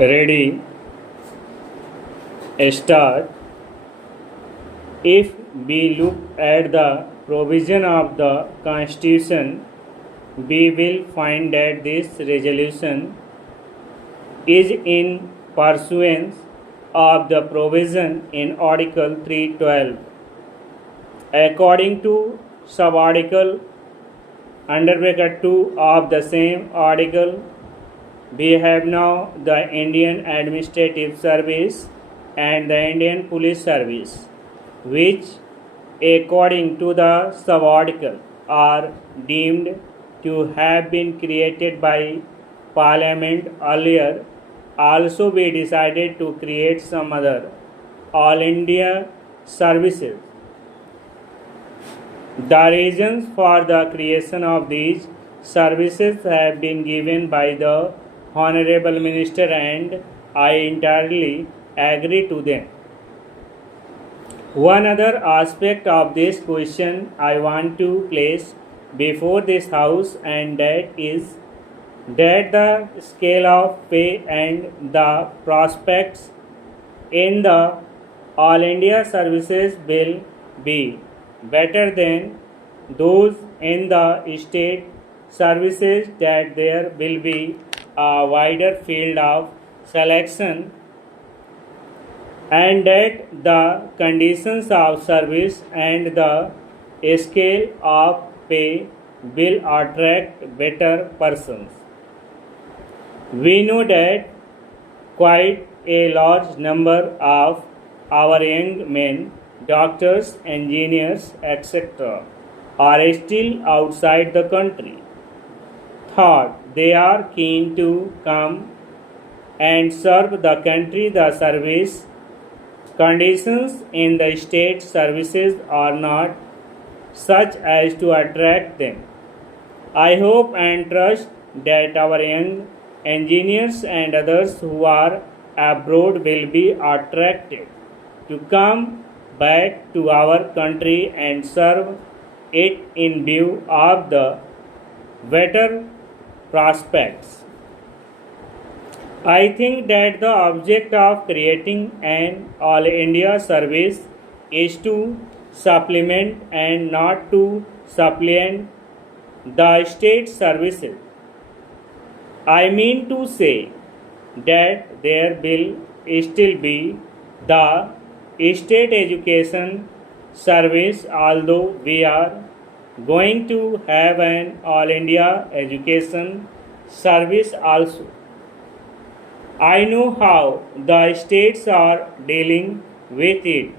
Ready, start. If we look at the provision of the Constitution, we will find that this resolution is in pursuance of the provision in Article 312. According to sub-article under bracket 2 of the same article, we have now the Indian Administrative Service and the Indian Police Service, which, according to the sub-article, are deemed to have been created by Parliament earlier. Also, we decided to create some other All India services. The reasons for the creation of these services have been given by the Honorable Minister, and I entirely agree to them. One other aspect of this question I want to place before this House, and that is that the scale of pay and the prospects in the All India services will be better than those in the state services, that there will be a wider field of selection, and that the conditions of service and the scale of pay will attract better persons. We know that quite a large number of our young men, doctors, engineers, etc., are still outside the country. Third, they are keen to come and serve the country. The service conditions in the state services are not such as to attract them. I hope and trust that our young engineers and others who are abroad will be attracted to come back to our country and serve it in view of the better prospects. I think that the object of creating an All India service is to supplement and not to supplant the state services. I mean to say that there will still be the state education service, although we are going to have an All India education service also. I know how the states are dealing with it.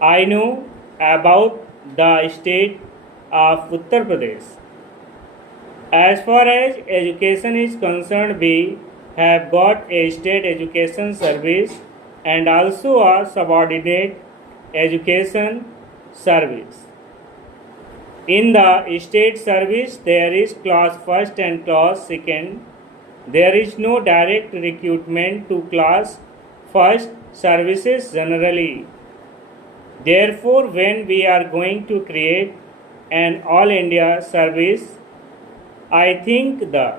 I know about the state of Uttar Pradesh. As far as education is concerned, we have got a state education service and also a subordinate education service. In the state service, there is class 1st and class 2nd. There is no direct recruitment to class 1st services generally. Therefore, when we are going to create an All India service, I think the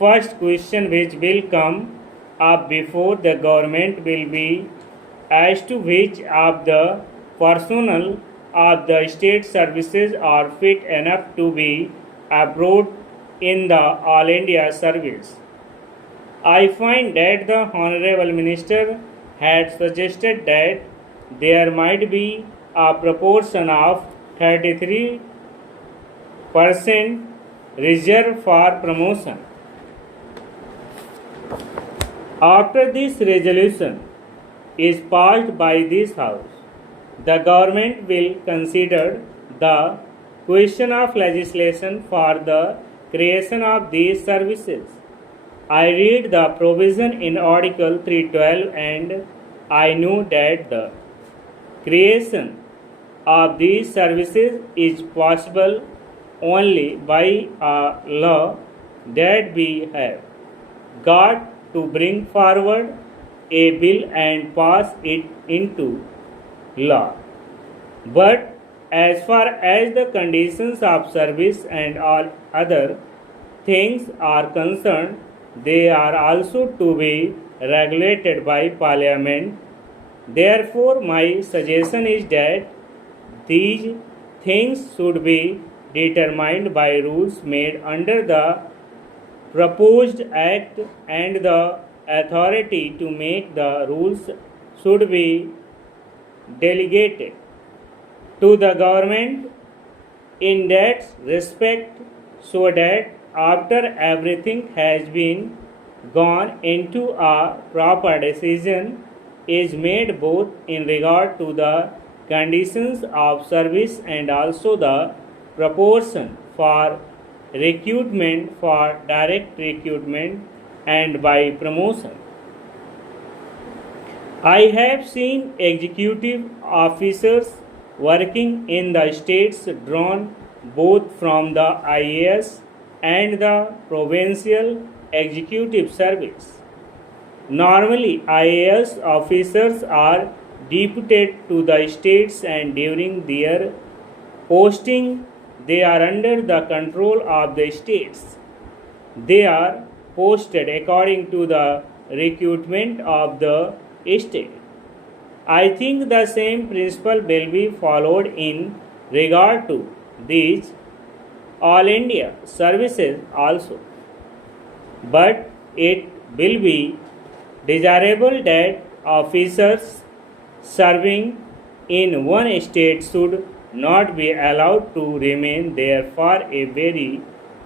first question which will come up before the government will be as to which of the personnel of the state services are fit enough to be abroad in the All India service. I find that the Honorable Minister had suggested that there might be a proportion of 33% reserved for promotion. After this resolution is passed by this House, the government will consider the question of legislation for the creation of these services. I read the provision in Article 312 and I know that the creation of these services is possible only by a law that we have got to bring forward a bill and pass it into law. But as far as the conditions of service and all other things are concerned, they are also to be regulated by Parliament. Therefore, my suggestion is that these things should be determined by rules made under the proposed act, and the authority to make the rules should be delegated to the government in that respect, so that after everything has been gone into, a proper decision is made both in regard to the conditions of service and also the proportion for recruitment, for direct recruitment and by promotion. I have seen executive officers working in the states drawn both from the IAS and the provincial executive service. Normally, IAS officers are deputed to the states, and during their posting, they are under the control of the states. They are posted according to the recruitment of the state. I think the same principle will be followed in regard to these all India services also. But it will be desirable that officers serving in one state should not be allowed to remain there for a very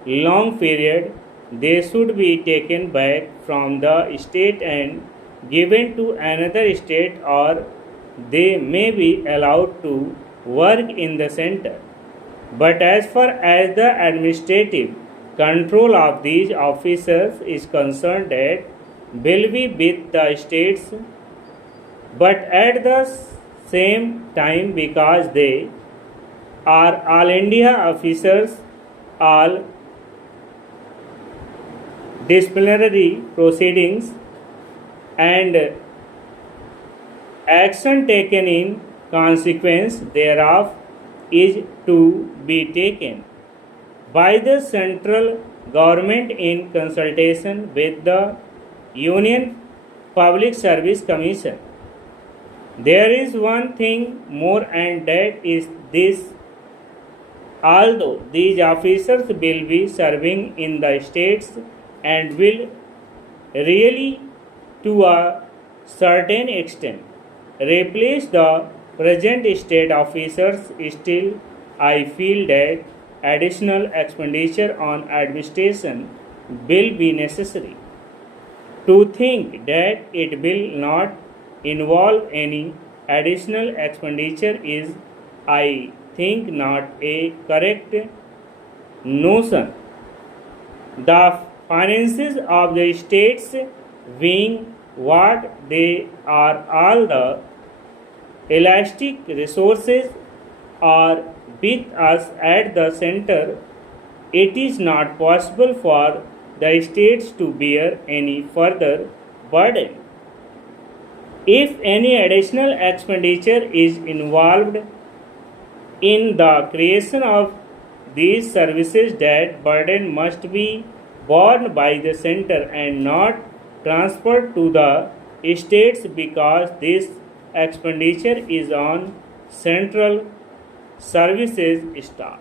long period. They should be taken back from the state and given to another state, or they may be allowed to work in the center. But as far as the administrative control of these officers is concerned, that will be with the states, but at the same time, because they are all India officers, all disciplinary proceedings and action taken in consequence thereof is to be taken by the central government in consultation with the Union Public Service Commission. There is one thing more, and that is this: although these officers will be serving in the states and will really, to a certain extent, replace the present state officers, still I feel that additional expenditure on administration will be necessary. To think that it will not involve any additional expenditure is, I think, not a correct notion. The finances of the states being what they are, all the elastic resources are with us at the center, it is not possible for the states to bear any further burden. If any additional expenditure is involved in the creation of these services, that burden must be borne by the center and not transferred to the states, because this expenditure is on central services staff.